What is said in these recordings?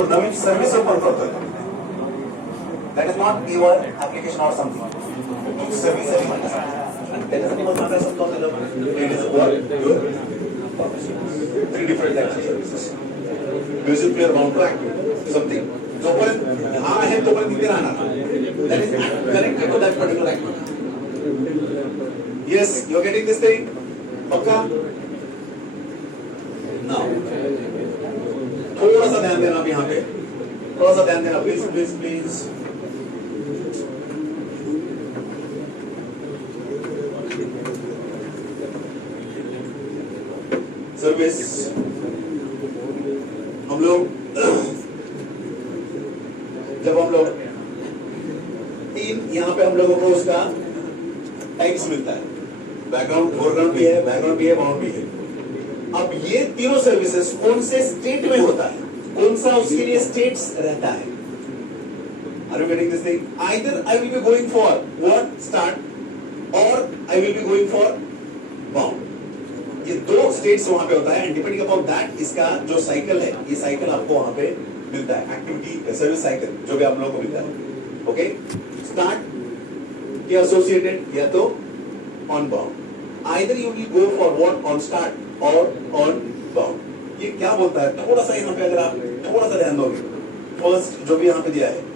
तो नवीन service open करतोय. That is not your application or something. तू सर्विस आहे म्हणण्यासाठी आणि त्याच्यासाठी मग मला समजावून दिलं it is what your three different types of services. Music player bound to active something. जोपर्यंत हा आहे तोपर्यंत तिथे राहणार. That is connected to that particular activity. Yes, you are getting this thing? पक्का? Now, थोड़ा सा ध्यान देना अभी यहाँ पे. थोड़ा सा ध्यान देना प्लीज प्लीज प्लीज. सर्विस हम लोग जब हम लोग तीन यहाँ पे हम लोगों को उसका टाइप्स मिलता है. बैकग्राउंड फोरग्राउंड भी है, बैकग्राउंड भी है, बाउंड भी है. अब ये तीनों सर्विसेज कौन से स्टेट में होता है, कौन सा उसके लिए स्टेट्स रहता है. Are you getting this thing? Either I will be going for what start or I will be going for bound. ये दो स्टेट्स वहां पे होता है एंड डिपेंडिंग अपॉन दैट इसका जो साइकिल है, ये साइकिल आपको वहां पे मिलता है. एक्टिविटी सर्विस साइकिल जो भी आप लोगों को मिलता है. ओके, स्टार्ट के एसोसिएटेड या तो on bound. Either you will go for what on start और ऑन बाउंड. ये क्या बोलता है, थोड़ा सा यहाँ पे अगर आप थोड़ा सा ध्यान दोगे, फर्स्ट जो भी यहाँ पे दिया है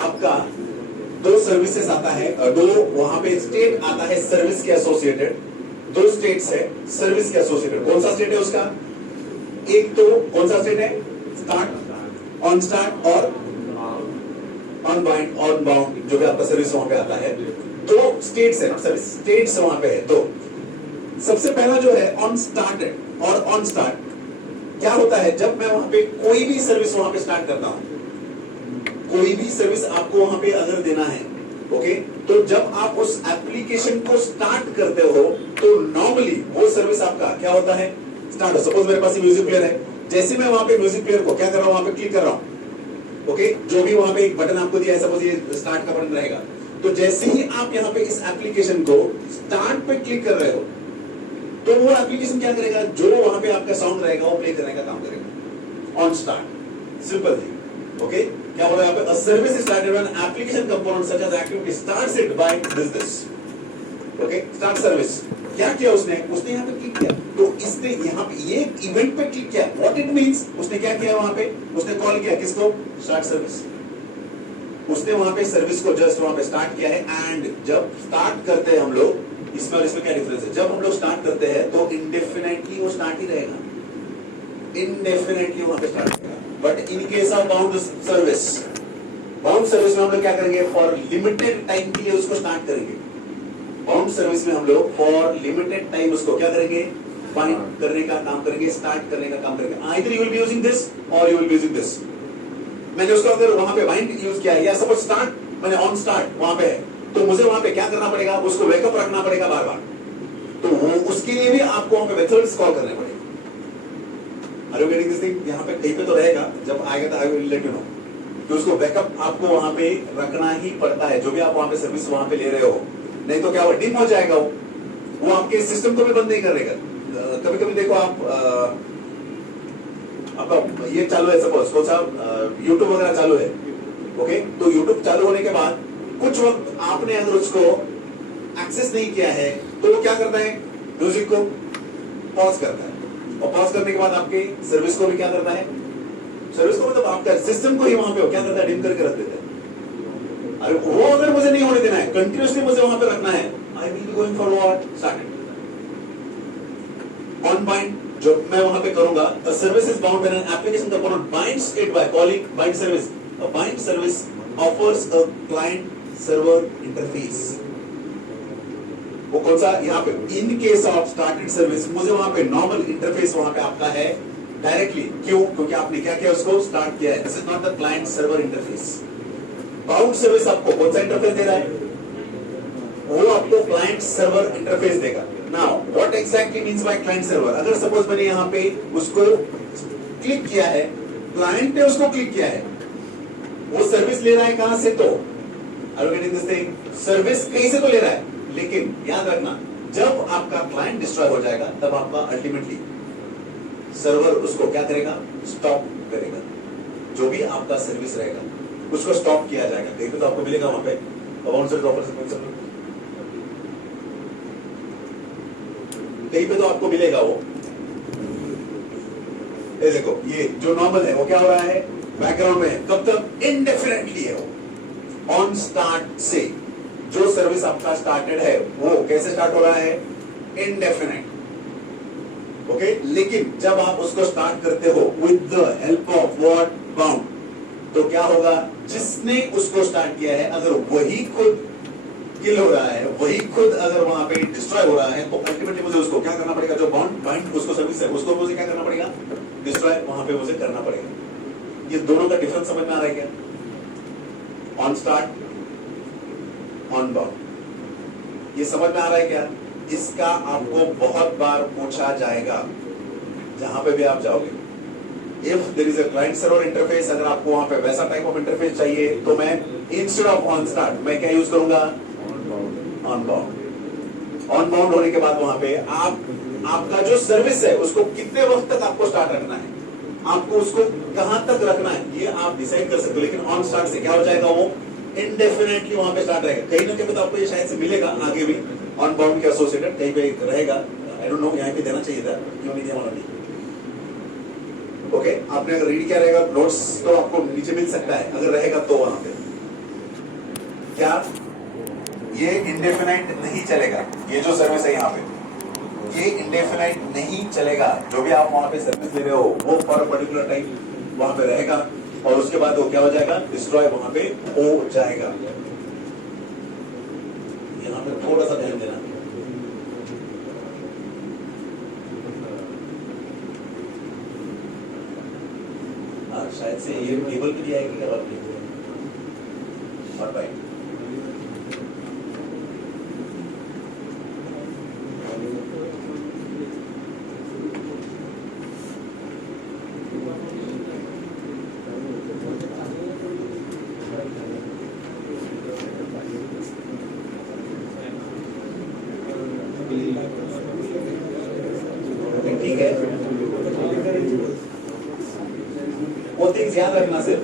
आपका दो सर्विसेज आता है, दो वहां पे स्टेट आता है सर्विस के एसोसिएटेड. दो स्टेट्स है सर्विस के एसोसिएटेड. कौन सा स्टेट है उसका, एक तो कौन सा स्टेट है, स्टार्ट, ऑन स्टार्ट और ऑन बाउंड. ऑन बाउंड जो भी आपका सर्विस वहां पे आता है, दो स्टेट्स है, सर्विस स्टेट्स वहां पे है दो. सबसे पहला जो है ऑन स्टार्टेड और ऑन स्टार्ट. क्या होता है, जब मैं वहां पे कोई भी सर्विस वहां पे स्टार्ट करता हूं, कोई भी सर्विस आपको वहां पे अगर देना है, ओके, तो जब आप उस एप्लीकेशन को स्टार्ट करते हो तो नॉर्मली वो सर्विस आपका क्या होता है, स्टार्ट. सपोज मेरे पास म्यूजिक प्लेयर है, जैसे मैं वहां पे म्यूजिक प्लेयर को क्या कर रहा हूं, वहां पे क्लिक कर रहा हूं. ओके, जो भी वहां पे एक बटन आपको दिया है, सपोज ये स्टार्ट का बटन रहेगा, तो जैसे ही आप यहाँ पे इस एप्लीकेशन को स्टार्ट पे क्लिक कर रहे हो तो वो एप्लीकेशन क्या करेगा, जो वहां पे आपका साउंड रहेगा वो प्ले करने का काम करेगा. On start, simple thing. Okay, क्या बोला यहाँ पे, a service is started when application component such as activity starts it by this. Okay, start service. क्या किया उसने यहाँ पे क्लिक किया, तो इसने यहाँ पे ये इवेंट पे क्लिक किया. व्हाट इट मींस, उसने क्या किया वहां पे, उसने कॉल किया किसको, स्टार्ट सर्विस. उसने वहां पे सर्विस को जस्ट वहां पे स्टार्ट किया है. एंड जब स्टार्ट करते हैं हम लोग, इसमें और इसमें क्या डिफरेंस है, जब हम लोग स्टार्ट करते हैं तो इंडेफिनेटली वो स्टार्ट ही रहेगा, इंडेफिनेटली वहां पे स्टार्ट रहेगा. But in case of bound service, bound service में हम लोग क्या करेंगे, फॉर लिमिटेड टाइम के लिए उसको स्टार्ट करेंगे. बाउंड सर्विस में हम लोग फॉर लिमिटेड टाइम उसको क्या करेंगे, बाइंड करने का काम करेंगे, स्टार्ट करने का काम करेंगे. Either you will be using this or you will be using this. मैंने उसको अगर वहां पे बाइंड यूज किया या सपोज स्टार्ट मैंने ऑन स्टार्ट वहां पे है, तो मुझे वहां पे क्या करना पड़ेगा, उसको वेकअप रखना पड़ेगा बार बार. तो वो उसके लिए भी आपको वहां पे मेथड्स कॉल करने पड़ेंगे. Are you getting this thing? यहाँ पे कहीं पे तो रहेगा, जब आएगा तो I will let you know. कि उसको बैकअप आपको वहां पे रखना ही पड़ता है, जो भी आप वहां पे सर्विस वहां पे ले रहे हो. नहीं तो क्या हो, डिम हो जाएगा वो आपके सिस्टम को भी बंद नहीं करेगा. कभी कभी देखो आप आपका ये चालू है, सपोज कौन सा यूट्यूब वगैरह चालू है. ओके, तो यूट्यूब चालू होने के बाद कुछ वक्त आपने अगर उसको एक्सेस नहीं किया है तो वो क्या करता है, म्यूजिक को पॉज करता है. और पॉज करने के बाद आपके सर्विस को भी क्या करता है, सर्विस को मतलब आपका सिस्टम को ही वहां पे क्या करता है, डिम करके रख देता है. अरे वो अगर मुझे नहीं होने देना है, कंटिन्यूअसली मुझे वहां पे रखना है, आई will be going for what, started. On bind जो मैं वहां पे करूंगा, the service is bound when an application component binds it by calling bind service. A bind service offers a client server interface. वो कौन सा, यहाँ पे in case of started service मुझे वहां पे नॉर्मल इंटरफेस वहां पे आपका है डायरेक्टली. क्यों, क्योंकि आपने क्या किया, उसको स्टार्ट किया है. This is not the client server interface. Bound service आपको कौन सा इंटरफेस दे रहा है, वो आपको क्लाइंट सर्वर इंटरफेस देगा. Now what exactly means by client server. अगर सपोज मैंने यहाँ पे उसको क्लिक किया है, क्लाइंट ने उसको क्लिक किया है, वो सर्विस ले रहा है कहां से? तो सर्विस कहीं से तो ले रहा है, लेकिन याद रखना जब आपका क्लाइंट डिस्ट्रॉय हो जाएगा तब आपका अल्टीमेटली सर्वर उसको क्या करेगा? स्टॉप करेगा। जो भी आपका सर्विस रहेगा उसको स्टॉप किया जाएगा। देखो तो आपको मिलेगा वहां पे कहीं पे तो आपको मिलेगा वो। ये देखो, ये जो नॉर्मल है वो क्या हो रहा है? बैकग्राउंड में। कब तक? इनडेफिनेटली है वो। ऑन स्टार्ट से जो सर्विस आपका स्टार्टेड है वो कैसे स्टार्ट हो रहा है? इनडेफिनेट। ओके, लेकिन जब आप उसको स्टार्ट करते हो with the help of what? Bound. तो क्या होगा? जिसने उसको स्टार्ट किया है अगर वही खुद किल हो रहा है, वही खुद अगर वहां पे डिस्ट्रॉय हो रहा है, तो अल्टीमेटली मुझे उसको क्या करना पड़ेगा? जो बाइंड उसको सर्विस है उसको मुझे क्या करना पड़ेगा? डिस्ट्रॉय वहां पे मुझे करना पड़ेगा। ये दोनों का डिफरेंस समझ में आ रहा है क्या? ऑन स्टार्ट, ऑन बाउंड, ये समझ में आ रहा है क्या? इसका आपको बहुत बार पूछा जाएगा जहां पे भी आप जाओगे। If there is a client server interface, अगर आपको वहां पे वैसा टाइप ऑफ इंटरफेस चाहिए तो मैं इंस्टेड ऑफ ऑन स्टार्ट मैं क्या यूज करूंगा? On bound. ऑन बाउंड होने के बाद वहां पे आपका जो सर्विस है उसको कितने वक्त तक आपको स्टार्ट रखना है, आपको उसको कहां तक रखना है, ये आप डिसाइड कर सकते हो। लेकिन ऑन स्टार्ट से क्या हो जाएगा? वो इनडेफिनेटली वहां पे स्टार्ट रहेगा। कहीं ना कहीं तो आपको ये शायद से मिलेगा आगे भी, ऑन बाउंड के एसोसिएटेड कहीं पे रहेगा। आई डोंट नो, यहां पे देना चाहिए था, क्यों नहीं दिया मालूम नहीं। ओके, आपने अगर रीड किया रहेगा नोट्स तो आपको नीचे मिल सकता है, अगर रहेगा तो वहां पे क्या ये इंडेफिनाइट नहीं चलेगा। ये जो सर्विस है यहाँ पे ये इंडेफिनाइट नहीं चलेगा। जो भी आप वहां पे सर्विस ले रहे हो वो फॉर पर्टिकुलर टाइम वहां पे रहेगा और उसके बाद वो क्या हो जाएगा? डिस्ट्रॉय वहां पे हो जाएगा। यहाँ पे थोड़ा सा ध्यान देना। शायद से ये टेबल पे भी आएगी क्या? और भाई ठीक है, वो थिंग्स याद रखना सिर्फ।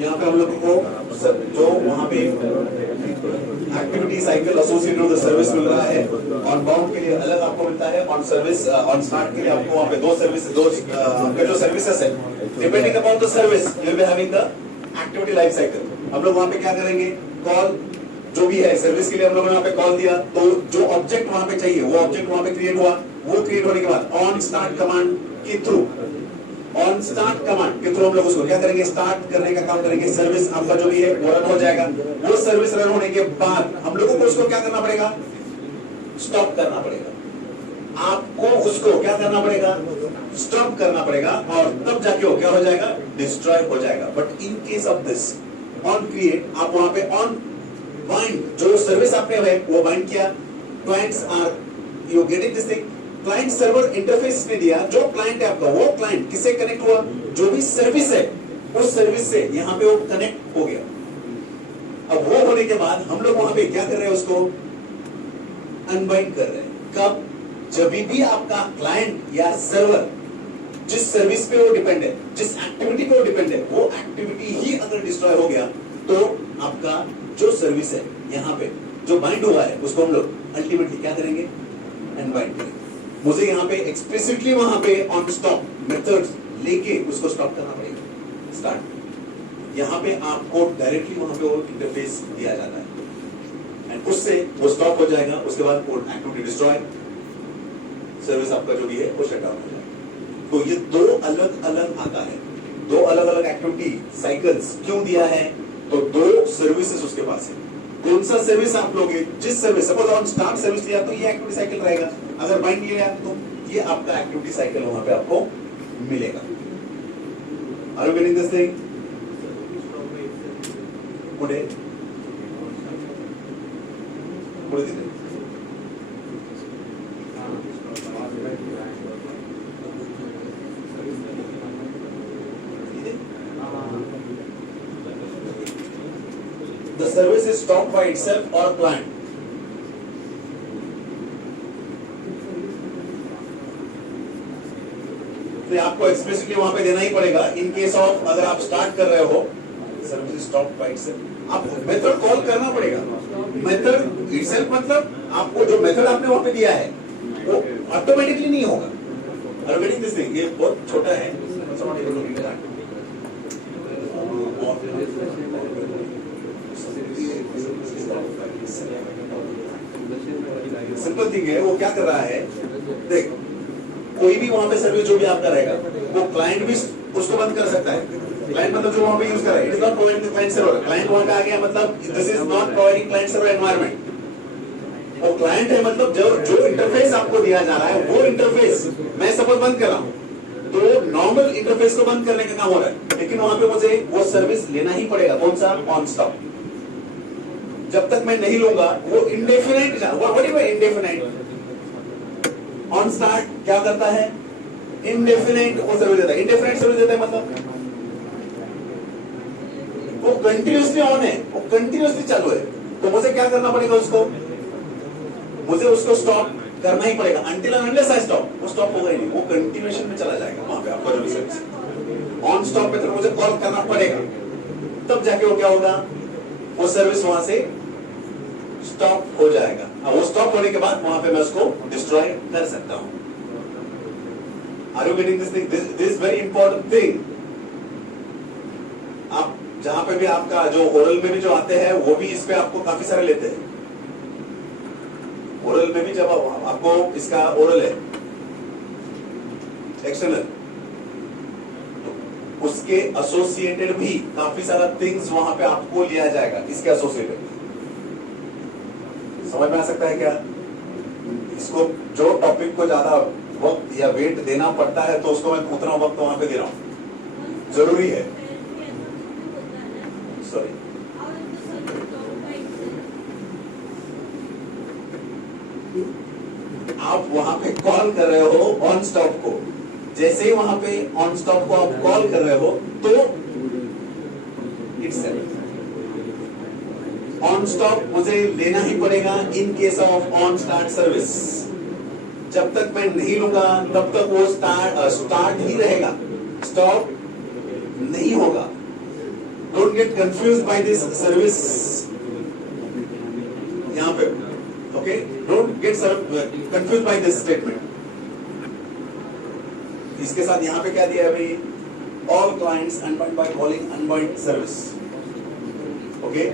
यहाँ पे हम लोगों को जो वहां पे activity cycle associated with service मिल रहा है। ऑन बाउंड के लिए अलग आपको मिलता है, ऑन सर्विस ऑन स्टार्ट के लिए आपको वहां पे दो आपके जो सर्विसेज है depending upon the service you will be having the activity life cycle. हम लोग वहां पे क्या करेंगे? कॉल जो भी है सर्विस के लिए हम लोगों ने वहां पे कॉल दिया, तो जो ऑब्जेक्ट वहां पे चाहिए वो ऑब्जेक्ट वहां पे क्रिएट हुआ। वो क्रिएट होने के बाद ऑन स्टार्ट कमांड के थ्रू हम लोग उसको क्या करेंगे? स्टार्ट करने का काम करेंगे। सर्विस आपका जो भी है वो रन हो जाएगा। वो सर्विस रन होने के बाद हम लोगों को उसको क्या करना पड़ेगा? स्टॉप करना पड़ेगा। आपको उसको क्या करना पड़ेगा? स्टॉप करना पड़ेगा और तब जाके वो क्या हो जाएगा? डिस्ट्रॉय हो जाएगा। But in case of this on create, आप वहां पे ऑन बाइंड जो सर्विस आपने वो बाइंड किया। Clients are you getting this thing? Client server interface ने दिया, जो क्लाइंट है आपका वो क्लाइंट किससे कनेक्ट हुआ? जो भी सर्विस है उस सर्विस से यहां पे वो कनेक्ट हो गया। अब वो होने के बाद हम लोग वहां पे क्या कर रहे हैं? उसको अनबाइंड कर रहे हैं। कब? जब भी आपका क्लाइंट या सर्वर जिस सर्विस पे वो डिपेंड है, जिस एक्टिविटी पे वो डिपेंड है, वो एक्टिविटी ही अगर डिस्ट्रॉय हो गया तो आपका जो सर्विस है यहाँ पे जो बाइंड हुआ है उसको हम लोग अल्टीमेटली क्या करेंगे? अनबाइंड करेंगे। मुझे यहाँ पे एक्सप्लिसिटली वहां पे ऑन स्टॉप मेथड्स लेके उसको स्टॉप करना पड़ेगा। स्टार्ट यहाँ पे आपको डायरेक्टली वहां पे वो इंटरफेस दिया जाता है एंड उससे वो स्टॉप हो जाएगा। उसके बाद वो एक्टिविटी डिस्ट्रॉय, सर्विस आपका जो भी है वो शट डाउन हो जाएगा। तो ये दो अलग अलग आता है, दो अलग अलग एक्टिविटी साइकिल्स क्यों दिया है? तो दो सर्विसेज उसके पास है। कौन सा सर्विस आप लोगे? जिस service, suppose on start service लिया तो ये एक्टिविटी साइकिल रहेगा, अगर बाइंड लिया तो ये आपका एक्टिविटी साइकिल वहां पे आपको मिलेगा। Are you getting this thing? पूरी दिन the service is stopped by itself or client. तो आपको एक्सप्रेसिटली वहां पे देना ही पड़ेगा इन केस ऑफ अगर आप स्टार्ट कर रहे हो service is stopped by itself, आपको मेथड कॉल करना पड़ेगा। मेथड इटसेल्फ मतलब आपको जो मेथड आपने वहां पे दिया है वो ऑटोमेटिकली नहीं होगा। Are getting this thing? ये बहुत छोटा है, सिंपल थिंग है। वो क्या कर रहा है, देख कोई भी वहां पे सर्विस जो भी आपका रहेगा वो क्लाइंट भी उसको बंद कर सकता है। क्लाइंट मतलब जो वहां पे यूज कर रहा है, it is not providing the client server. Client वहां पे आ गया मतलब this is not providing client server environment. और क्लाइंट है मतलब जो इंटरफेस आपको दिया जा रहा है वो इंटरफेस मैं सपोज बंद कर रहा हूं, तो नॉर्मल इंटरफेस को बंद करने का काम हो रहा है, लेकिन वहां पे मुझे वो सर्विस लेना ही पड़ेगा। कौन सा? On stop. जब तक मैं नहीं लूंगा वो indefinite, what is indefinite? On start क्या करता है? इंडेफिनाइट वो सर्विस देता है। इंडेफिनाइट सर्विस देता है मतलब वो कंटिन्यूसली ऑन है, वो कंटिन्यूसली चालू है। तो मुझे क्या करना पड़ेगा? मुझे उसको स्टॉप करना ही पड़ेगा। Until and unless I stop, वो स्टॉप होगा ही नहीं, वो कंटिन्यूएशन में चला जाएगा। वहां पे आपका जो सर्विस ऑन स्टॉप पे तो मुझे कॉल करना पड़ेगा, तब जाके वो क्या होगा, वो सर्विस वहां से स्टॉप हो जाएगा। वो स्टॉप होने के बाद वहां पे मैं उसको डिस्ट्रॉय कर सकता हूं। Are you getting this thing? This is very important thing. आप जहां पे भी आपका जो ओरल में भी जो आते हैं वो भी इस पे आपको काफी सारे लेते हैं। ओरल में भी जब आपको इसका ओरल है एक्सटर्नल, तो उसके एसोसिएटेड भी काफी सारा थिंग्स वहां पे आपको लिया जाएगा। इसके एसोसिएटेड समझ में आ सकता है क्या? इसको जो टॉपिक को ज्यादा वक्त या वेट देना पड़ता है तो उसको मैं उतना वक्त वहां पे दे रहा हूं, जरूरी है। सॉरी, आप वहां पे कॉल कर रहे हो ऑन स्टॉप को, जैसे ही वहां पे ऑन स्टॉप को आप कॉल कर रहे हो तो इट्स ऑन स्टॉप मुझे लेना ही पड़ेगा in case of on start service. जब तक मैं नहीं लूंगा तब तक वो स्टार्ट ही रहेगा, स्टॉप नहीं होगा। Don't get confuse by this service यहां पे, okay? Don't get confuse by this statement. इसके साथ यहां पे क्या दिया है भाई? All clients unbound by calling unbound service. Okay,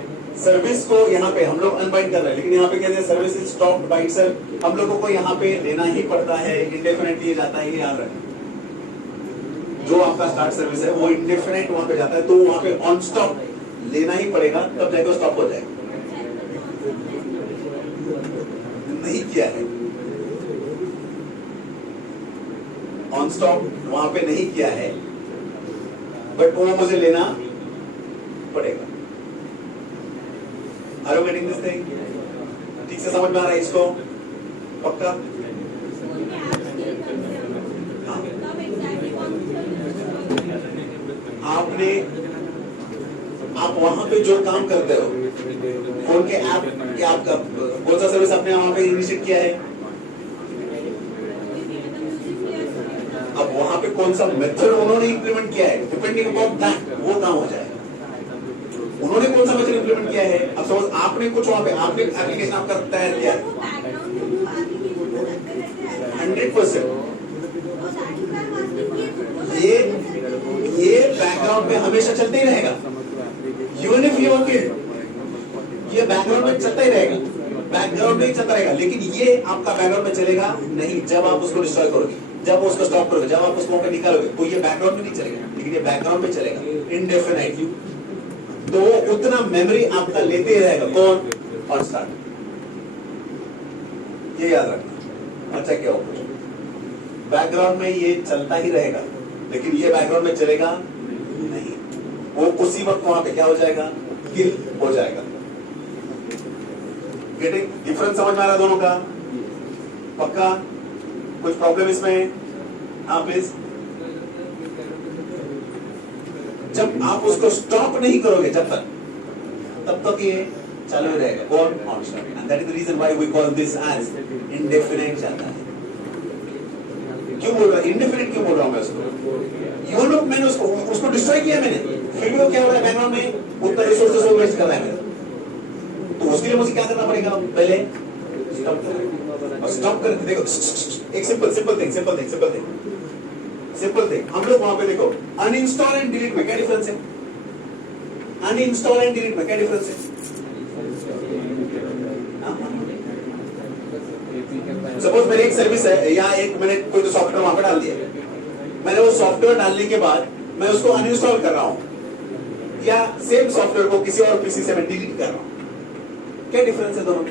service को यहाँ पे हम लोग अनबाइंड कर रहे हैं, लेकिन यहाँ पे कहते हैं service is stopped by itself. हम लोगों को यहाँ पे लेना ही पड़ता है, इंडेफिनिट दिया जाता है, ये याद रखना। जो आपका स्टार्ट सर्विस है वो इंडेफिनिट वहां पे जाता है, तो वहां पे ऑन स्टॉप लेना ही पड़ेगा, तब जाकर स्टॉप हो जाएगा। नहीं किया है ऑन स्टॉप, वहां पे नहीं किया है, बट वो मुझे लेना पड़ेगा। Are you getting this thing? ठीक से समझ में आ रहा है इसको? पक्का? आप वहां पे जो काम करते हो, फोन के ऐप या आपका कौन सा सर्विस आपने वहां पे इनिशिएट किया है? अब वहां पे कौन सा मेथड उन्होंने इंप्लीमेंट किया है, डिपेंडिंग अपॉन दैट वो काम हो जाएगा। उन्होंने कौन सा मेथड इंप्लीमेंट किया है? अब सपोज आपने कुछ वहां पे आपने एप्लीकेशन आपका तैयार किया है 100%, ये बैकग्राउंड में हमेशा चलते ही रहेगा। इवन इफ यू ये बैकग्राउंड में चलता ही रहेगा, बैकग्राउंड में चलता रहेगा, लेकिन ये आपका बैकग्राउंड में चलेगा नहीं जब आप उसको डिस्ट्रॉय करोगे, जब वो उसको स्टॉप करोगे, जब आप उसको वहां पे निकालोगे, तो ये बैकग्राउंड में नहीं चलेगा, लेकिन ये बैकग्राउंड में चलेगा इंडेफिनाइटली। तो उतना मेमोरी आपका लेते ही रहेगा। कौन? On start. ये याद रखना। अच्छा क्या होगा, बैकग्राउंड में ये चलता ही रहेगा, लेकिन ये बैकग्राउंड में चलेगा नहीं, वो उसी वक्त वहां पे क्या हो जाएगा, किल हो जाएगा। गेटिंग डिफरेंस समझ में आ रहा है दोनों का? पक्का? कुछ प्रॉब्लम इसमें? हाँ प्लीज। जब आप उसको स्टॉप नहीं करोगे जब तक, तब तक ये चालू ही रहेगा। कौन? On stop. And that is the reason why we call this as indefinite चलता है। क्यों बोल रहा है इंडेफिनिट? क्यों बोल रहा हूं मैं उसको? यू नो, मैंने उसको डिस्ट्रॉय किया मैंने, फिर भी वो क्या हो रहा है बैकग्राउंड में? उतना रिसोर्सेस वो वेस्ट कर रहा है मेरा। तो उसके लिए मुझे क्या करना पड़ेगा? पहले स्टॉप करो। और स्टॉप करके देखो, एक सिंपल थिंग हम लोग वहां पे देखो, अनइंस्टॉल एंड डिलीट में क्या डिफरेंस है? अनइंस्टॉल एंड डिलीट में क्या डिफरेंस है? सपोज मेरी एक सर्विस है या एक मैंने कोई तो सॉफ्टवेयर वहां पे डाल दिया, मैंने वो सॉफ्टवेयर डालने के बाद मैं उसको अनइंस्टॉल कर रहा हूं या सेम सॉफ्टवेयर को किसी और पीसी से मैं डिलीट कर रहा हूं, क्या डिफरेंस है दोनों?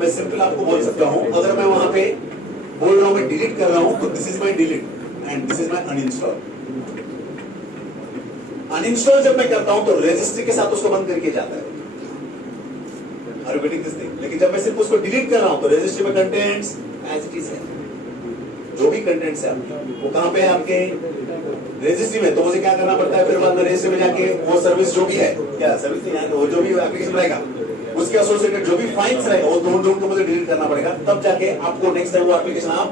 मैं सिंपल आपको बोल सकता हूं, अगर मैं वहां पे बोल रहा हूं मैं डिलीट कर रहा हूं तो this is my delete and this is my uninstall. Uninstall जब मैं करता हूं तो रजिस्ट्री के साथ उसको बंद करके जाता है। Are you getting this thing? लेकिन जब मैं सिर्फ उसको डिलीट कर रहा हूं तो रजिस्ट्री में कंटेंट्स एज इट इज है, जो भी कंटेंट्स है वो कहां पे है? आपके रजिस्ट्री में। तो मुझे क्या करना पड़ता है फिर बाद में रजिस्ट्री में जाके वो सर्विस जो भी है, क्या सर्विस नहीं है, वो जो भी एप्लीकेशन रहेगा उसके एसोसिएटेड जो भी फाइल्स रहेगा वो ढूंढ को मुझे डिलीट करना पड़ेगा, तब जाके आपको नेक्स्ट टाइम वो एप्लीकेशन आप।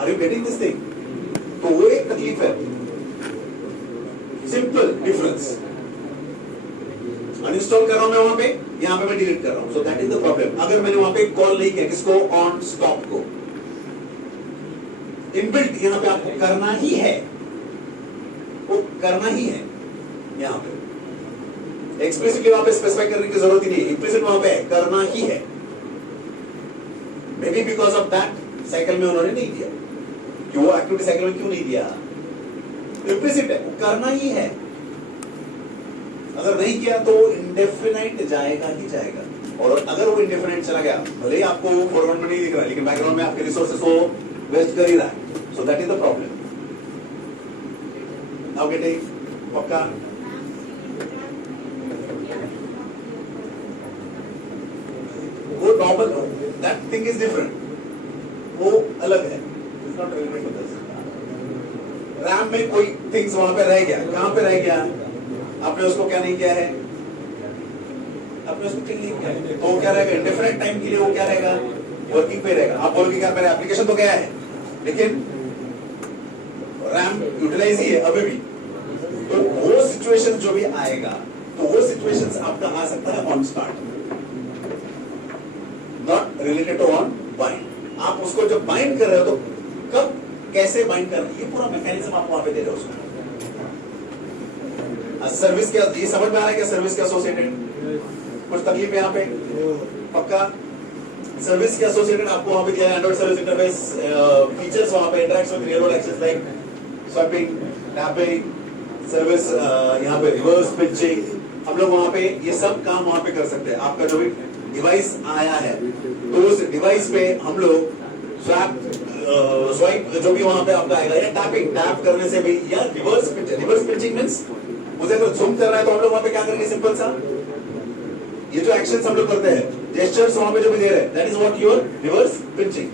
Are you getting this thing? तो वो एक तकलीफ है, सिंपल डिफरेंस। अनइंस्टॉल कर रहा हूं मैं वहां पे, यहां पे मैं डिलीट कर रहा हूं। सो दैट इज द प्रॉब्लम। अगर मैंने वहां पे कॉल नहीं किया किसको? ऑन स्टॉप को, इनबिल्ट यहां पे आपको करना ही है, वो करना ही है। यहां पे एक्सप्लिसिटली वहां पे स्पेसिफाई करने की जरूरत ही नहीं, इंप्लिसिट वहां पे करना ही है। May be because of that cycle में उन्होंने नहीं दिया। क्यों एक्टिविटी साइकिल में क्यों नहीं दिया? इंप्लिसिट है, वो करना ही है। अगर नहीं किया तो इंडेफिनाइट जाएगा ही जाएगा। और अगर वो इंडेफिनाइट चला गया, भले ही आपको फोरग्राउंड में नहीं दिख रहा है लेकिन बैकग्राउंड में आपके रिसोर्सेस को वेस्ट कर ही रहा है। So that is the problem. Now getting? पक्का? वो normal, that thing is different, वो अलग है, it's not related to this. RAM में कोई थिंग्स वहां पे रह गया, कहां पे रह गया? आपने उसको क्या नहीं किया है? आपने उसको क्लिक नहीं किया है तो क्या रहेगा? इंडेफिनिट टाइम के लिए वो क्या रहेगा? वर्किंग पे रहेगा। आप बोलोगे क्या मेरा एप्लीकेशन तो गया है लेकिन रैम यूटिलाइज ही है अभी भी। तो वो सिचुएशन जो भी आएगा तो वो सिचुएशंस आपका आ सकता है on start, not related to on bind. आप उसको जब बाइंड कर रहे हो तो कब कैसे बाइंड कर रहे हो, ये पूरा मैकेनिज्म आप वहां पे दे रहे हो उसको। सर्विस क्या, ये समझ में आ रहा है क्या? सर्विस के एसोसिएटेड कुछ तकलीफ है यहाँ पे? पक्का? सर्विस के एसोसिएटेड आपको वहां पे दिया है एंड्रॉइड सर्विस इंटरफेस फीचर्स, वहां पे interaction with real world access like swapping, tapping, service, यहाँ पे रिवर्स पिचिंग। हम लोग वहां पे ये सब काम वहां पे कर सकते हैं। आपका जो भी डिवाइस आया है तो उस डिवाइस पे हम लोग स्वाइप जो भी वहां पे आपका आएगा, या टैपिंग, टैप करने से भी, या रिवर्स पिचिंग मींस मुझे अगर जूम करना है तो हम लोग वहां पे क्या करेंगे? सिंपल सा ये जो एक्शंस हम लोग करते हैं, जेस्चर्स वहां पे जो भी दे रहे हैं, that is what your reverse pitching.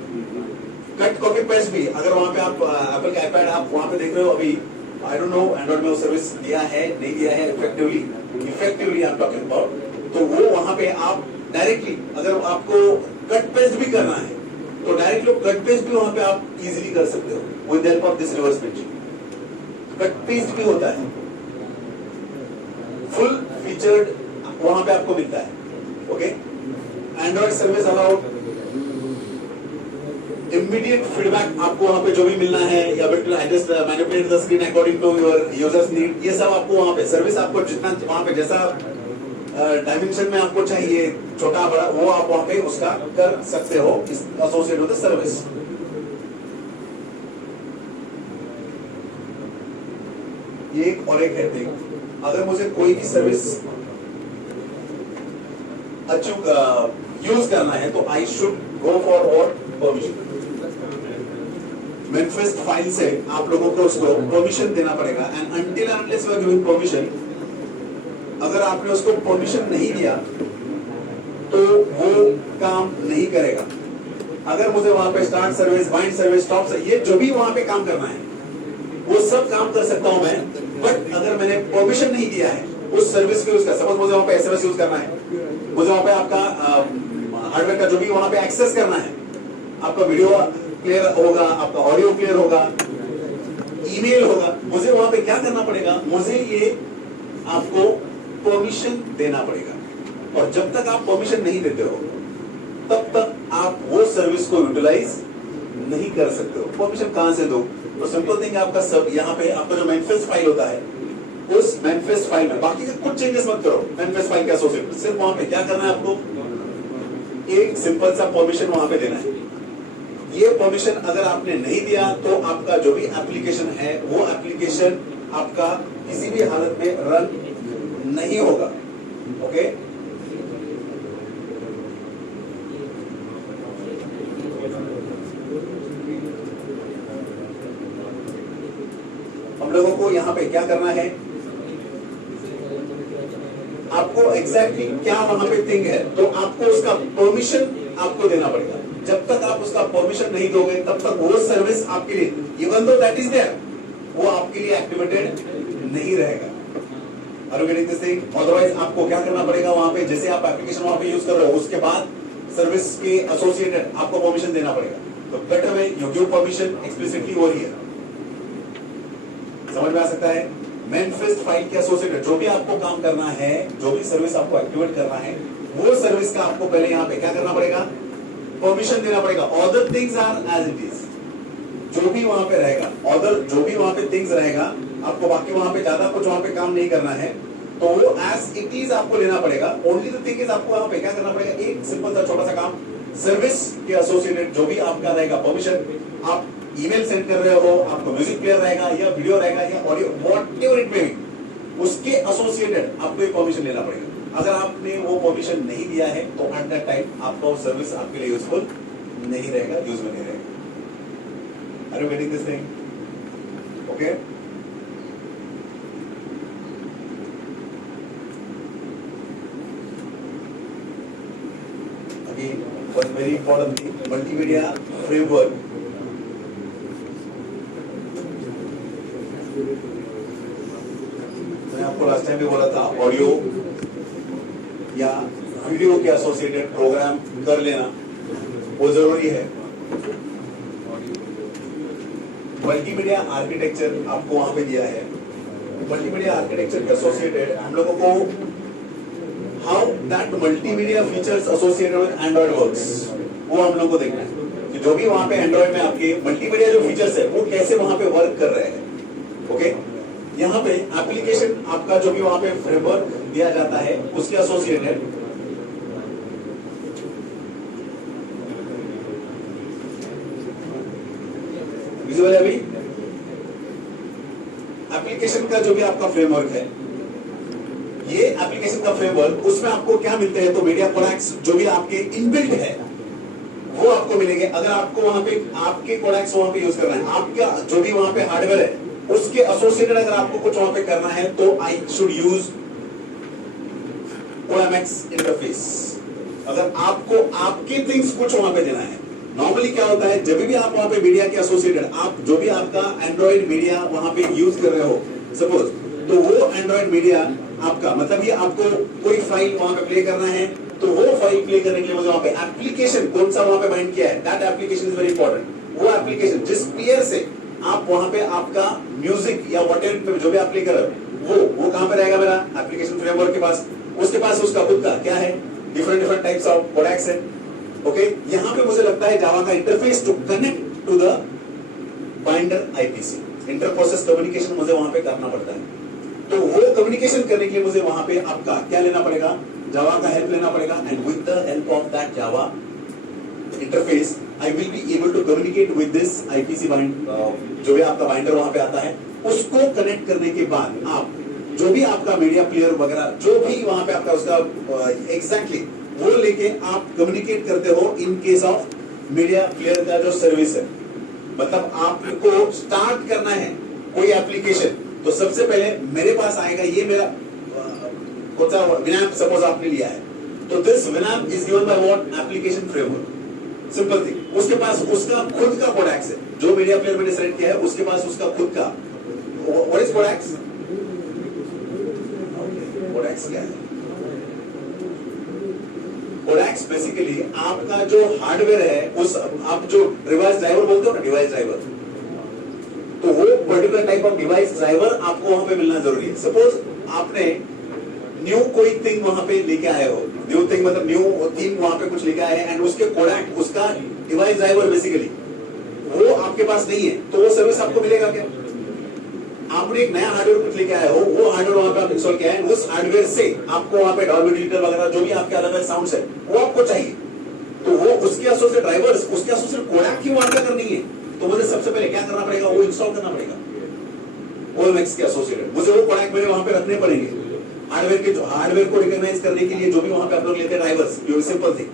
Cut copy paste भी अगर वहां पे आप एप्पल का आईपैड आप वहां पे देख रहे हो, अभी आई डोंट नो एंड्रॉइड में वो सर्विस दिया है नहीं दिया है effectively I am talking about, तो वो वहां पे आप डायरेक्टली अगर आपको कट पेस्ट भी करना है तो डायरेक्टली कट पेस्ट भी वहां पे आप इजीली कर सकते हो with help of this reverse pitching. Cut paste भी होता है, फुल फीचर्ड वहां पे आपको मिलता है। Okay, Android service allowed, immediate feedback आपको वहां पे जो भी मिलना है, या I just manipulate the screen according to your users need, ये सब आपको वहां पे सर्विस, आपको जितना वहां पे जैसा डायमेंशन में आपको चाहिए, छोटा बड़ा, वो आप वहां पे उसका कर सकते हो एसोसिएट विद द सर्विस। ये एक और एक है थिंग, अगर मुझे कोई भी सर्विस यूज करना है तो आई शुड गो फॉर और परमिशन। मैनिफेस्ट फाइल से आप लोगों को उसको परमिशन देना पड़ेगा, and until unless you are giving permission, अगर आपने उसको परमिशन नहीं दिया तो वो काम नहीं करेगा। अगर मुझे वहां पे start service, bind service, stop, ये जो भी वहां पे काम करना है वो सब काम कर सकता हूं मैं, बट अगर मैंने परमिशन नहीं दिया है उस सर्विस को यूज कर, सपोज मुझे वहां पे एसएमएस यूज करना है, मुझे वहां पे आपका हार्डवेयर का जो भी वहां पे एक्सेस करना है, आपका वीडियो क्लियर होगा, आपका ऑडियो क्लियर होगा, ईमेल होगा, मुझे वहां पे क्या करना पड़ेगा, मुझे ये आपको परमिशन देना पड़ेगा। और जब तक आप परमिशन नहीं देते हो तब तक आप वो सर्विस को यूटिलाइज नहीं कर सकते हो। परमिशन कहां से दो? तो सिंपल थिंग, आपका सब यहाँ पे आपका जो मैनिफेस्ट फाइल होता है, उस मैनिफेस्ट फाइल में बाकी का कुछ चेंजेस मत करो। मैनिफेस्ट फाइल के एसोसिएट सिर्फ वहां पे क्या करना है आपको, एक सिंपल सा परमिशन वहां पे देना है। ये परमिशन अगर आपने नहीं दिया तो आपका जो भी एप्लीकेशन है वो एप्लीकेशन आपका किसी भी हालत में रन नहीं होगा। ओके, हम लोगों को यहाँ पे क्या करना है, आपको एग्जैक्टली क्या वहां पे थिंग है, तो आपको उसका परमिशन आपको देना पड़ेगा। जब तक आप उसका परमिशन नहीं दोगे तब तक वो सर्विस आपके लिए, even though that is there, वो आपके लिए एक्टिवेटेड नहीं रहेगा। Are you getting this thing? Otherwise आपको क्या करना पड़ेगा, वहां पे जैसे आप एप्लीकेशन वहां पे यूज कर रहे हो उसके बाद सर्विस के एसोसिएटेड आपको परमिशन देना पड़ेगा। तो better way you give permission explicitly over here. समझ में आ सकता है? मैनिफेस्ट फाइल के एसोसिएटेड जो भी आपको काम करना है, जो भी सर्विस आपको एक्टिवेट करना है, वो सर्विस का आपको पहले यहाँ पे क्या करना पड़ेगा, परमिशन देना पड़ेगा। Other things are as it is, जो भी वहां पे रहेगा, अदर जो भी वहां पे थिंग्स रहेगा, आपको बाकी वहां पे ज्यादा कुछ वहां पे काम नहीं करना है, तो वो एज इट इज आपको लेना पड़ेगा। ओनली द थिंग इज आपको वहां पे क्या करना पड़ेगा, एक सिंपल सा छोटा सा काम, सर्विस के एसोसिएटेड जो भी आपका रहेगा परमिशन, आप ईमेल सेंड कर रहे हो, आपको म्यूजिक प्लेयर रहेगा या वीडियो रहेगा या audio, whatever it may be, उसके एसोसिएटेड आपको एक परमिशन लेना पड़ेगा। अगर आपने वो परमिशन नहीं दिया है तो एट दैट टाइम आपका वो सर्विस आपके लिए यूजफुल नहीं रहेगा, यूज में नहीं रहेगा। Are you getting this thing? Okay? Again, one very important thing, multimedia framework. मैंने आपको लास्ट टाइम भी बोला था, ऑडियो या वीडियो के एसोसिएटेड प्रोग्राम कर लेना वो जरूरी है। मल्टीमीडिया आर्किटेक्चर आपको वहां पे दिया है। मल्टीमीडिया आर्किटेक्चर के एसोसिएटेड हम लोगों को how that multimedia features associated with Android works, वो हम लोग को देखना है कि जो भी वहां पे एंड्रॉइड में आपके मल्टीमीडिया जो फीचर्स है वो कैसे वहां पे वर्क कर रहे हैं। ओके, यहाँ पे एप्लीकेशन आपका जो भी वहां पे फ्रेमवर्क दिया जाता है उसके एसोसिएटेड विजुअल है। अभी एप्लीकेशन का जो भी आपका फ्रेमवर्क है, ये एप्लीकेशन का फ्रेमवर्क, उसमें आपको क्या मिलते हैं, तो मीडिया कोडेक्स जो भी आपके इनबिल्ट है वो आपको मिलेंगे। अगर आपको वहां पे आपके कोडेक्स वहां पे यूज करना है, आपका जो भी वहां पे हार्डवेयर है उसके एसोसिएटेड अगर आपको कुछ वहां पे करना है तो I should use OMX interface. अगर आपको आपके थिंग्स कुछ वहां पे देना है, नॉर्मली क्या होता है, जब भी आप वहां पे मीडिया के एसोसिएटेड, आप जो भी आपका एंड्रॉइड मीडिया वहां पे यूज कर रहे हो सपोज, तो वो एंड्रॉइड मीडिया आपका मतलब ये आपको कोई फाइल वहां पे प्ले करना है, तो वो फाइल प्ले करने के लिए मुझे वहां पे एप्लीकेशन कौन सा वहां पे बाइंड किया है, that application is very important. वो एप्लीकेशन जिस प्लेयर से आप वहां पे आपका म्यूजिक या व्हाटएवर जो भी आप प्ले कर रहे हो, वो कहां पे रहेगा, मेरा एप्लीकेशन फ्रेमवर्क के पास। उसके पास उसका खुद का क्या है, डिफरेंट टाइप्स ऑफ कोडेक्स है। ओके, यहाँ पे मुझे लगता है जावा का interface to connect to the binder IPC, inter process communication मुझे वहां पे करना पड़ता है। तो वो कम्युनिकेशन करने के लिए मुझे वहां पे आपका क्या लेना पड़ेगा, जावा का हेल्प लेना पड़ेगा। And with the help of that Java interface I will be able to communicate with this IPC bind, जो भी आपका बाइंडर वहां पे आता है, उसको कनेक्ट करने के बाद आप जो भी आपका मीडिया प्लेयर वगैरह जो भी वहां पे आपका उसका एग्जैक्टली वो लेके आप कम्युनिकेट करते हो in case of media player का जो सर्विस है। मतलब आपको स्टार्ट करना है कोई एप्लीकेशन, तो सबसे पहले मेरे पास आएगा, ये मेरा कौन सा विनैप सपोज आपने लिया है, तो दिस विनैप is given by what? Application framework. Simple thing. उसके पास उसका खुद का कोडेक्स है, जो मीडिया प्लेयर मैंने सेलेक्ट किया है उसके पास उसका खुद का। What is codex? कोडेक्स क्या है? कोडेक्स बेसिकली आपका जो हार्डवेयर है, उस आप जो डिवाइस ड्राइवर बोलते हो ना, डिवाइस ड्राइवर, तो वो particular type of device driver आपको वहां पे मिलना जरूरी है। सपोज आपने न्यू कोई थिंग वहां पे लेके आए हो, न्यू थिंग मतलब न्यू थिंग वहां पे कुछ लेके आए हैं एंड उसके कोडेक, उसका डिवाइस ड्राइवर बेसिकली वो आपके पास नहीं है, तो वो सर्विस आपको मिलेगा क्या? आपने एक नया हार्डवेयर कुछ लेके आए हो, वो हार्डवेयर वहां पे आप इंस्टॉल किया है, उस हार्डवेयर से आपको वहां पे डॉल्बी डिजिटल वगैरह जो भी आपके अलग अलग साउंड्स है वो आपको चाहिए, तो वो उसके एसोसिएट ड्राइवर्स, उसके एसोसिएट कोडेक की वार्ता करनी है, तो मुझे सबसे पहले क्या करना पड़ेगा? वो इंस्टॉल करना पड़ेगा OMX के एसोसिएटेड। मुझे वो कोडेक मेरे वहां पे रखने पड़ेंगे। हार्डवेयर के जो हार्डवेयर को रिकॉग्नाइज करने के लिए जो भी वहां पे आप लोग लेते हैं ड्राइवर्स, ये सिंपल थिंग,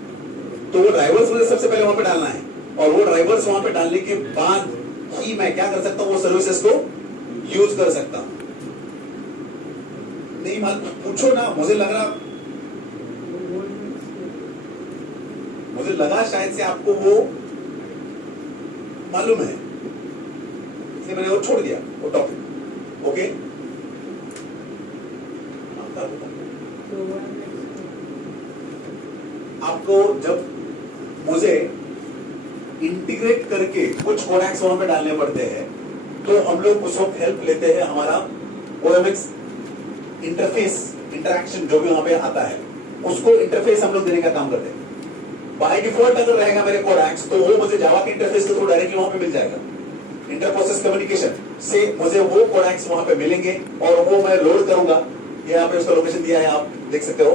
तो वो ड्राइवर्स मुझे सबसे पहले वहां पे डालना है, और वो ड्राइवर्स वहां पे डालने के बाद ही मैं क्या कर सकता हूं? वो सर्विसेज को यूज कर सकता हूं। नहीं पूछो ना, मुझे लगा शायद से आपको वो मालूम है, इसलिए मैंने वो छोड़ दिया वो टॉपिक। ओके, आपको जब मुझे इंटीग्रेट करके कुछ कोडेक्स वहां पे डालने पड़ते हैं, तो हम लोग उस वक्त हेल्प लेते हैं हमारा OMX इंटरफेस, इंटरैक्शन जो भी वहां पे आता है उसको इंटरफेस हम लोग देने का काम करते हैं। बाय डिफॉल्ट अगर रहेगा मेरे कोडेक्स, तो वो मुझे जावा के इंटरफेस के थ्रू डायरेक्टली वहां पे मिल जाएगा। इंटरप्रोसेस कम्युनिकेशन से मुझे वो कोडेक्स वहां पे मिलेंगे और वो मैं लोड करूंगा। यहाँ पे उसका लोकेशन दिया है, आप देख सकते हो,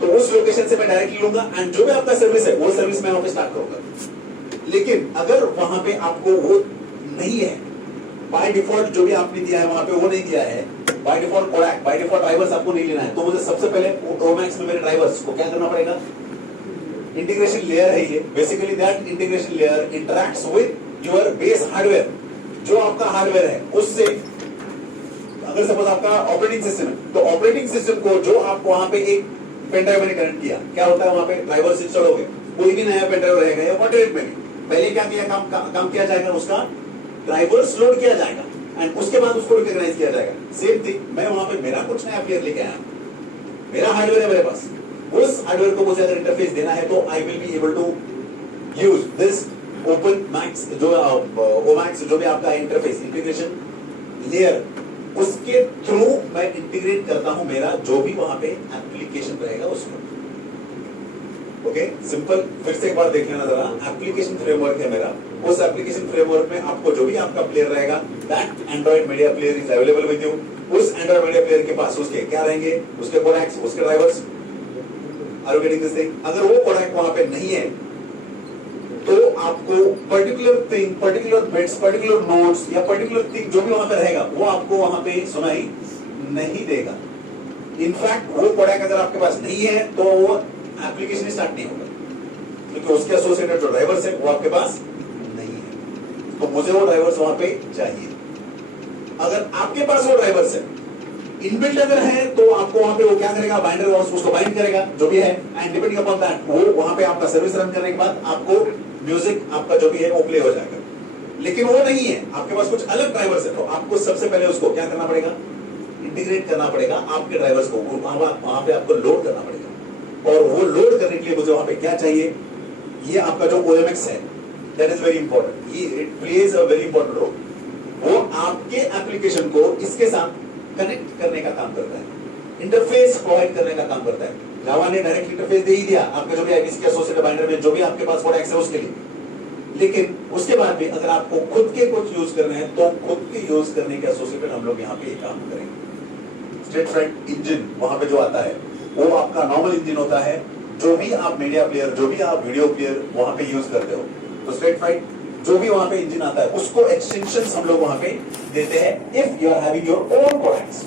तो उस लोकेशन से मैं डायरेक्टली लूंगा एंड जो भी आपका सर्विस है वो सर्विस मैं वहां पे स्टार्ट करूंगा। लेकिन अगर वहां पे आपको वो नहीं है, बाय डिफॉल्ट जो भी आपने दिया है वहां पे वो नहीं दिया है, by default codec, by default drivers आपको नहीं लेना है, तो मुझे सबसे पहले OMX में मेरे ड्राइवर्स को क्या करना पड़ेगा? इंटीग्रेशन लेयर है ये, basically that integration layer interacts with your base hardware, जो आपका हार्डवेयर है उससे। अगर सपोज आपका ऑपरेटिंग सिस्टम है, तो ऑपरेटिंग सिस्टम को जो आप वहां पे एक पेन ड्राइव में कनेक्ट किया, क्या होता है वहां पे? ड्राइवर्स इंस्टॉल हो गए, कोई भी नया पेन ड्राइव रहेगा या व्हाटएवर में पहले क्या किया काम किया जाएगा, उसका ड्राइवर्स लोड किया जाएगा एंड उसके बाद उसको रिकॉग्नाइज किया जाएगा। सेम थिंग, मैं वहां पे मेरा कुछ नया प्लेयर लेके आया, मेरा हार्डवेयर है मेरे पास, उस हार्डवेयर को मुझे अगर इंटरफेस देना है तो I will be able to use this open max, जो OMX जो भी आपका इंटरफेस इंटीग्रेशन लेयर, उसके थ्रू मैं इंटीग्रेट करता हूं मेरा जो भी वहां पे एप्लीकेशन रहेगा उसको। Okay, simple. फिर से एक बार देख लेना जरा, एप्लीकेशन फ्रेमवर्क है मेरा, उस एप्लीकेशन फ्रेमवर्क में आपको जो भी आपका प्लेयर रहेगा, that Android media player is available with you. उस एंड्रॉइड मीडिया प्लेयर के पास उसके क्या रहेंगे? उसके कोडेक्स, उसके drivers. Are you getting this thing? अगर वो कोडेक वहां पे नहीं है, तो आपको particular thing, particular bits, particular notes या पर्टिकुलर थिंग जो भी वहां पे रहेगा वो आपको वहां पे सुनाई नहीं देगा। इनफैक्ट वो कोडेक अगर आपके पास नहीं है तो वो एप्लीकेशन स्टार्ट नहीं होगा, क्योंकि उसके एसोसिएटेड जो ड्राइवर्स है वो आपके पास नहीं है। तो मुझे वो ड्राइवर्स वहां पे चाहिए। अगर आपके पास वो ड्राइवर्स है, इनबिल्ट अगर है, तो आपको वहां पे वो क्या करेगा? बाइंडर उसको बाइंड करेगा जो भी है, एंड डिपेंडिंग अपॉन दैट वो वहां पे आपका सर्विस रन करने के बाद आपको म्यूजिक आपका जो भी है वो प्ले हो जाएगा। लेकिन वो नहीं है, आपके पास कुछ अलग ड्राइवर्स है, तो आपको सबसे पहले उसको क्या करना पड़ेगा? इंटीग्रेट करना पड़ेगा आपके ड्राइवर्स को, वहां पे आपको लोड करना पड़ेगा। और वो लोड करने के लिए मुझे वहां पे क्या चाहिए? ये आपका जो OMX है, that is very important, it plays a very important role. वो आपके एप्लीकेशन को इसके साथ कनेक्ट करने का काम करता है, इंटरफेस प्रोवाइड करने का काम करता है। जावा ने डायरेक्ट इंटरफेस दे ही दिया आपके जो भी IPC के एसोसिएटेड बाइंडर में जो भी आपके पास कोडेक्स है उसके लिए, लेकिन उसके बाद भी अगर आपको खुद के कुछ यूज करने हैं तो खुद के यूज करने के एसोसिएटेड हम लोग यहाँ पे एक काम करेंगे। स्ट्रेट फ्रंट इंजन वहां पे जो आता है वो आपका नॉर्मल इंजन होता है, जो भी आप मीडिया प्लेयर, जो भी आप वीडियो प्लेयर वहां पे यूज करते हो, तो स्ट्रेट फ्रंट जो भी वहां पे इंजन आता है उसको एक्सटेंशंस हम लोग वहां पे देते हैं। If you are having your own codecs,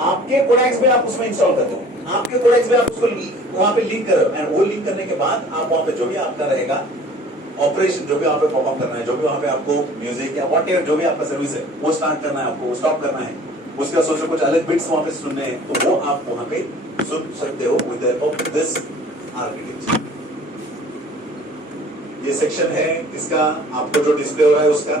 आपके कोडेक्स में आप उसमें इंस्टॉल करते हो, आपके कोडेक्स में आप उसको वहां पे लिंक करो, एंड वो लिंक करने के बाद आप वहां पे जो भी आपका रहेगा ऑपरेशन, जो भी वहां पे परफॉर्म करना है, जो भी वहां पे आपको म्यूजिक या व्हाटएवर जो भी आपका सर्विस है वो स्टार्ट करना है, आपको स्टॉप करना है, उसके एसोसिएटेड कुछ अलग बिट्स वहां पे सुनने हैं तो वो आप वहां पे सुन सकते हो with the help of this architecture. ये सेक्शन है इसका, आपको जो डिस्प्ले हो रहा है उसका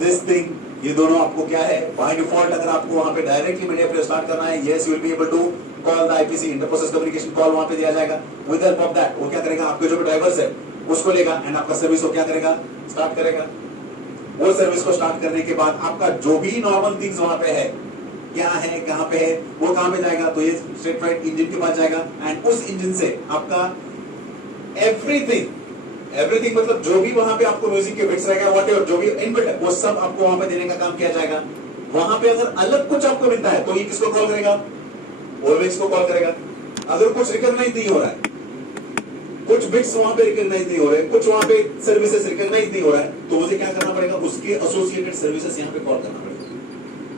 दिस थिंग, ये दोनों आपको क्या है बाय डिफॉल्ट, अगर आपको वहां पे डायरेक्टली मीडिया प्लेयर स्टार्ट करना है, yes you will be able to call the IPC inter process communication call वहां पे दिया जाएगा। विद हेल्प ऑफ दैट वो क्या करेगा, आपके जो ड्राइवर्स है उसको लेगा एंड आपका सर्विस वो क्या करेगा, स्टार्ट करेगा। वो सर्विस को स्टार्ट करने के बाद आपका जो भी नॉर्मल थिंग्स वहां पे है, क्या है कहां पे है, वो कहां पे जाएगा, तो ये स्ट्रेट राइट इंजन के पास जाएगा एंड उस इंजन से आपका एवरीथिंग मतलब जो भी वहां पे आपको म्यूजिक के बिट्स रहेगा व्हाटएवर जो भी इनपुट है वो सब आपको वहां पे देने का काम किया जाएगा। वहां पे अगर अलग कुछ आपको मिलता है तो ये किसको कॉल करेगा, ओएमएक्स को कॉल करेगा। अगर कुछ रिकॉग्नाइज नहीं हो रहा है, कुछ बिट्स वहां पे रिकॉग्नाइज नहीं हो रहे, कुछ वहां पे सर्विसेज रिकॉग्नाइज नहीं हो रहा है, तो मुझे क्या करना पड़ेगा, उसके एसोसिएटेड सर्विसेज यहां पे कॉल करना पड़ेगा।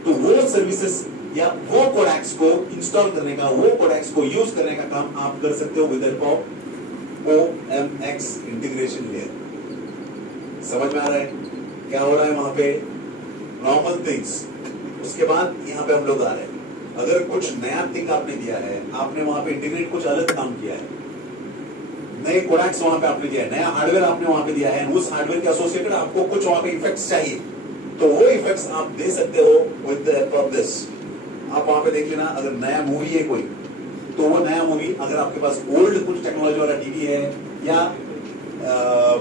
तो वो सर्विसेज या वो कोडेक्स को इंस्टॉल करने का, वो कोडेक्स को यूज करने का काम आप कर सकते हो with help of OMX integration layer. समझ में आ रहा है क्या हो रहा है वहां पे, नॉर्मल थिंग्स। उसके बाद यहां पे हम लोग आ रहे हैं, अगर कुछ नया थिंग आपने दिया है, आपने वहां पे इंटीग्रेट कुछ अलग काम किया है, नए कोडेक्स वहां पे आपने दिया है, नया हार्डवेयर आपने वहां पे दिया है, उस हार्डवेयर के एसोसिएटेड आपको कुछ वहां पे इफेक्ट्स चाहिए, तो वो इफेक्ट्स आप दे सकते हो with the help of this. आप वहां पे देख लेना, अगर नया मूवी है कोई, तो वो नया मूवी अगर आपके पास ओल्ड कुछ टेक्नोलॉजी वाला टीवी है या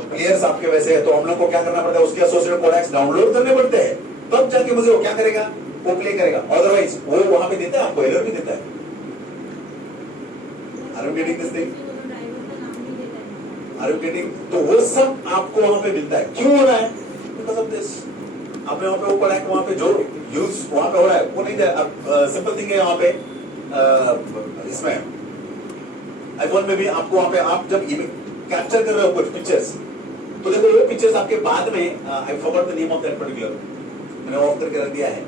प्लेयर्स आपके वैसे है, तो हम लोग को क्या करना पड़ता है, उसके एसोसिएटेड कोडेक्स डाउनलोड करने पड़ते हैं, तब जाके मुझे वो क्या करेगा, वो प्ले करेगा। अदरवाइज वो वहां पे देता है, आपको एरर भी देता है। Are you getting this thing? Are you getting? तो वो सब आपको वहां पे मिलता है। क्यों हो रहा है? Because of this. आपने वहां पे वो कोडेक्स वहां पे जो यूज वहां पे हो रहा है वो नहीं, सिंपल थिंग है वहां पे। इसमें आईफोन में भी आपको वहां पे आप जब कैप्चर कर रहे हो कुछ पिक्चर्स, तो देखो वो पिक्चर्स आपके बाद में, I forgot the name of that particular, मैंने ऑफ करके रख दिया है,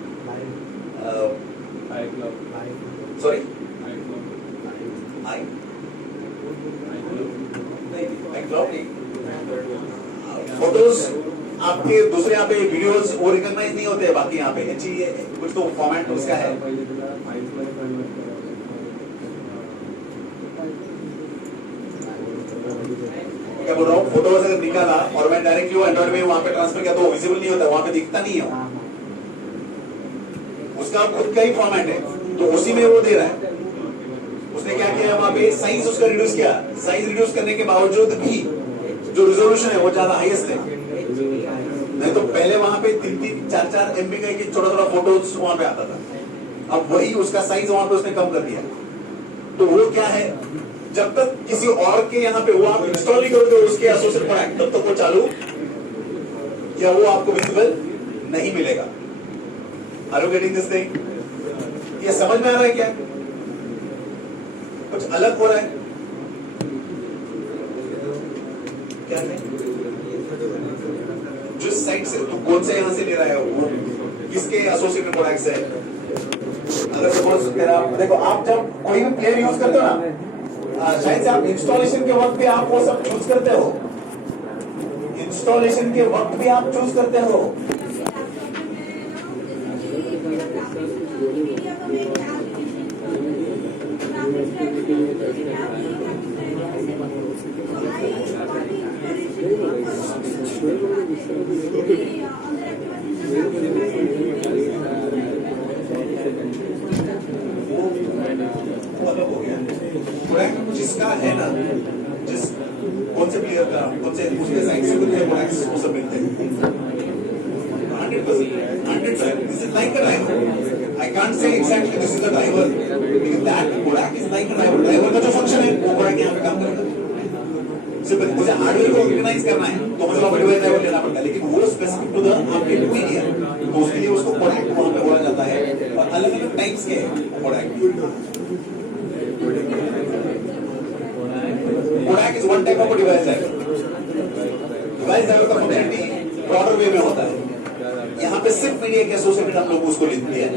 सॉरी फोटोज आपके दूसरे यहाँ पे वीडियोस वो रिकॉग्नाइज नहीं होते, बाकी यहाँ पे कुछ तो फॉर्मेट उसका है। क्या बोल रहा हूँ, फोटोज अगर निकाला और मैं डायरेक्टली वो एंड्रॉइड में वहां पे ट्रांसफर किया तो वो विजिबल नहीं होता, वहां पे दिखता नहीं है, उसका खुद का ही फॉर्मेट है, तो उसी में वो दे रहा है। उसने क्या किया वहां पे, साइज उसका रिड्यूस किया, साइज रिड्यूस करने के बावजूद भी जो रिजोल्यूशन है वो ज्यादा हाईएस्ट है। नहीं तो पहले वहां पे 3-3, 4-4 MB का एक छोटा छोटा फोटोज वहां पे आता था, अब वही उसका साइज वहां पे उसने कम कर दिया। तो वो क्या है, जब तक किसी और के यहाँ पे वो आप इंस्टॉल नहीं करोगे उसके एसोसिएटेड प्रोडक्ट, तब तक वो चालू या वो आपको विजिबल नहीं मिलेगा। Are you getting this thing? ये समझ में आ रहा है क्या, कुछ अलग हो रहा है क्या है? जिस साइट से तो कौन से यहां से ले रहा है वो किसके एसोसिएटेड प्रोडक्ट्स है। अगर सपोज देखो, आप जब कोई भी प्लेयर यूज करते हो ना, शायद से आप इंस्टॉलेशन के वक्त भी आप वो सब चूज करते हो, इंस्टॉलेशन के वक्त भी आप चूज करते हो। जिसका है ना, जिस कौन से प्लेयर का, कौन से उसके साइड से कुछ प्रोडक्ट्स वो सब मिलते हैं 100%। This is like a driver. I can't say exactly this is a driver because that product is like a driver. Driver का जो फंक्शन है वो प्रोडक्ट यहाँ पे काम करेगा। सिर्फ मुझे हार्डवेयर को ऑर्गेनाइज करना है तो मुझे मॉडिफाइड ड्राइवर लेना पड़ता है, लेकिन वो स्पेसिफिक टू द आपके मीडिया, तो उसके लिए उसको प्रोडक्ट वहां पे बोला जाता है और अलग अलग टाइप्स के product. Kodak is one type of a device driver. Device driver का फंक्शनलिटी ब्रॉडर वे में होता है। यहाँ पे सिर्फ मीडिया के एसोसिएटेड हम लोग उसको लिख दिया है,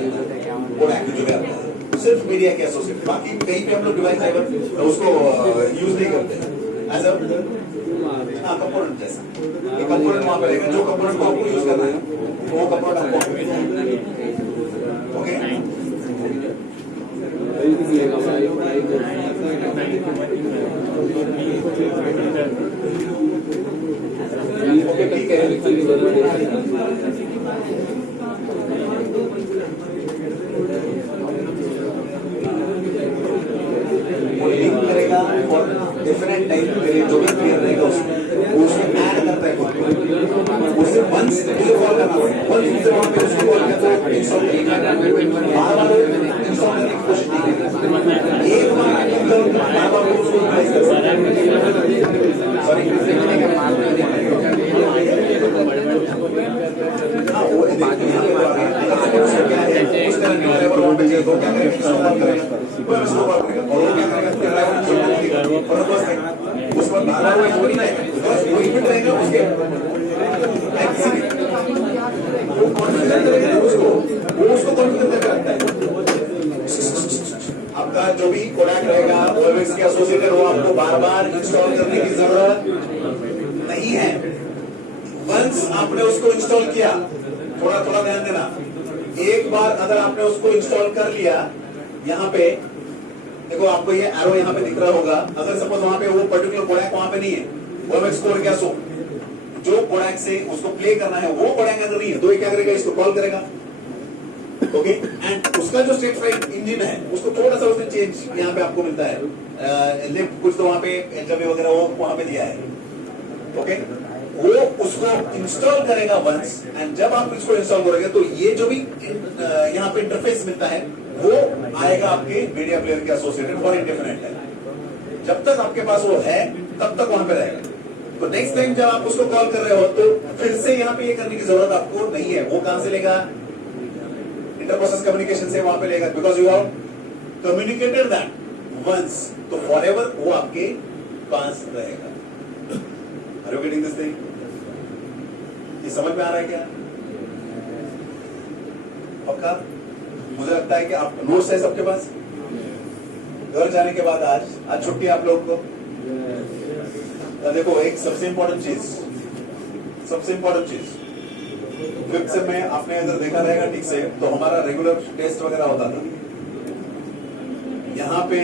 Kodak जो भी आता है सिर्फ मीडिया के एसोसिएटेड, बाकी कहीं पे हम लोग डिवाइस ड्राइवर उसको यूज नहीं करते एज अ कंपोनेंट जैसा। ये कंपोनेंट वहां पे रहेगा, जो कंपोनेंट को आपको यूज करना है वो कंपोनेंट आपको ओके ओके ठीक है। वो लिंक करेगा और डिफरेंट टाइप के जो भी क्लियर रहेगा उसमें ऐड करता है उससे वंस मुझे कॉल करना पड़ेगा, वंस मुझे वहां पे उसको कॉल करना है इंस्टॉल बार-बार इंस्टॉल करने की कोशिश नहीं करनी, एक बार उसको सॉरी हाँ वो उस पर डाला हुआ वो नहीं है, वो इवेंट रहेगा उसके वो कॉन्फ़िगर करेगा उसको, वो उसको कॉन्फ़िगर करके रखता है। आपका जो भी कोडैक रहेगा OMX के एसोसिएटेड वो आपको बार-बार इंस्टॉल करने की जरूरत नहीं है। वंस आपने उसको इंस्टॉल किया, थोड़ा थोड़ा ध्यान देना, एक बार अगर आपने उसको इंस्टॉल कर लिया, यहाँ पे देखो आपको ये एरो यहाँ पे दिख रहा होगा, अगर सपोज वहां पे वो पर्टिकुलर कोडैक वहां पे नहीं है, OMX कोड क्या सो जो कोडैक से उसको प्ले करना है वो कोडैक अगर नहीं है तो ये क्या करेगा, इसको कॉल करेगा। ओके एंड उसका जो स्टेट फाइल इंजन है उसको थोड़ा सा उसने चेंज यहाँ पे आपको मिलता है, लिफ्ट कुछ तो वहां पे एंटरव्यू वगैरह वो वहां पे दिया है। ओके वो उसको इंस्टॉल करेगा वंस, एंड जब आप इसको इंस्टॉल करोगे तो ये जो भी यहाँ पे इंटरफेस मिलता है वो आएगा आपके मीडिया प्लेयर के एसोसिएटेड फॉर इंडिपेंडेंट है। जब तक आपके पास वो है तब तक वहां पे रहेगा। तो नेक्स्ट टाइम जब आप उसको कॉल कर रहे हो तो फिर से यहाँ पे ये करने की जरूरत आपको नहीं है। वो कहां से लेगा, इंटरप्रोसेस कम्युनिकेशन से वहां पे लेगा, because you have communicated that once, तो फॉरएवर वो आपके पास रहेगा। Are you getting this thing? ये समझ में आ रहा है क्या? पक्का? मुझे लगता है कि आप नोट्स है सबके पास। घर जाने के बाद आज छुट्टी आप लोग को। देखो एक सबसे इंपॉर्टेंट चीज फिफ्थ से में आपने अगर देखा रहेगा ठीक से तो हमारा रेगुलर टेस्ट वगैरह होता था। यहाँ पे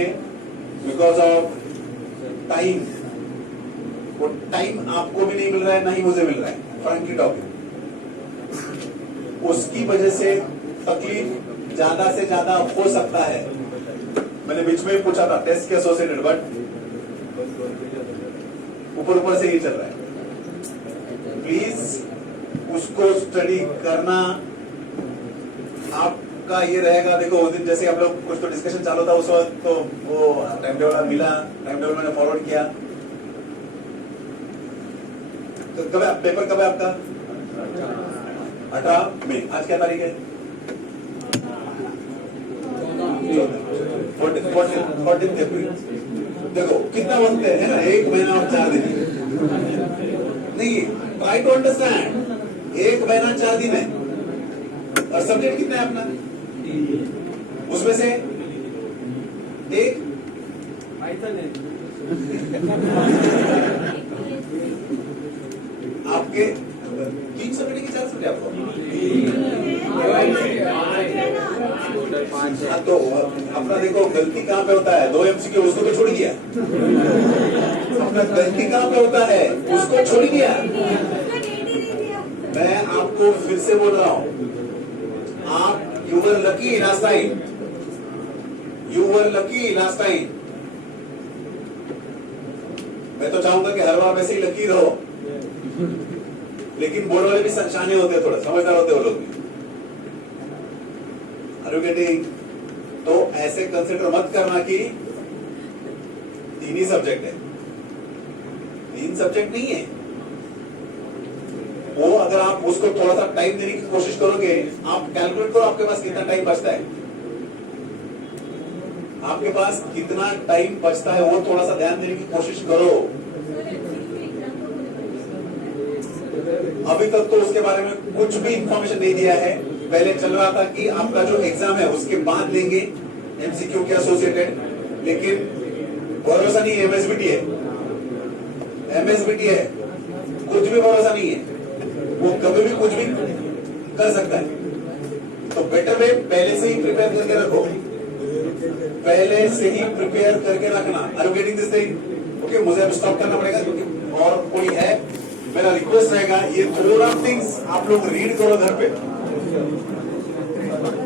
बिकॉज ऑफ टाइम, वो टाइम आपको भी नहीं मिल रहा है ना ही मुझे मिल रहा है, फ्रैंकली टॉकिंग, उसकी वजह से तकलीफ ज्यादा से ज्यादा हो सकता है। मैंने बीच में पूछा था टेस्ट के एसोसिएटेड, बट ऊपर से ही चल रहा है। प्लीज उसको स्टडी करना आपका ये रहेगा। देखो उस दिन जैसे हम लोग कुछ तो डिस्कशन चालू था उस वक्त, तो वो टाइम टेबल मिला, टाइम टेबल मैंने फॉरवर्ड किया। तो कब है पेपर, कब है आपका? 18 मई। आज क्या तारीख है? 14 अप्रैल। देखो कितना वक्त है ना, 1 महीना और 4 दिन। नहीं, ट्राई टू अंडरस्टैंड, 1 महीना 4 दिन है। और सब्जेक्ट कितना है अपना? उसमें से एक आपके 3 सब्जेक्ट की 4 सब्जेक्ट आपको, तो अपना देखो गलती कहां पे होता है। 2 MCQ उसको तो छोड़ दिया, अपना गलती कहां पे होता है, उसको छोड़ दिया। मैं आपको फिर से बोल रहा हूं, आप you were lucky last time, you were lucky last time. मैं तो चाहूंगा कि हर बार वैसे ही लकी रहो, लेकिन बोर्ड वाले भी शाने होते हैं, थोड़ा समझदार होते हैं वो लोग भी। Are you getting? तो ऐसे कंसिडर मत करना कि 3 ही सब्जेक्ट है, 3 सब्जेक्ट नहीं है वो। अगर आप उसको थोड़ा सा टाइम देने की कोशिश करोगे, आप कैलकुलेट करो आपके पास कितना टाइम बचता है, आपके पास कितना टाइम बचता है, वो थोड़ा सा ध्यान देने की कोशिश करो। अभी तक तो उसके बारे में कुछ भी इंफॉर्मेशन नहीं दिया है। पहले चल रहा था कि आपका जो एग्जाम है उसके बाद लेंगे MCQ के एसोसिएटेड, लेकिन भरोसा नहीं है। MSBT है, कुछ भी भरोसा नहीं है, वो कभी भी कुछ भी कर सकता है। तो बेटर वे पहले से ही प्रिपेयर करके रखो, पहले से ही प्रिपेयर करके रखना। Are you getting this thing? Okay, मुझे अब स्टॉप करना पड़ेगा क्योंकि और कोई है। मेरा रिक्वेस्ट रहेगा ये थोड़ा थिंग्स आप लोग रीड करो घर पे।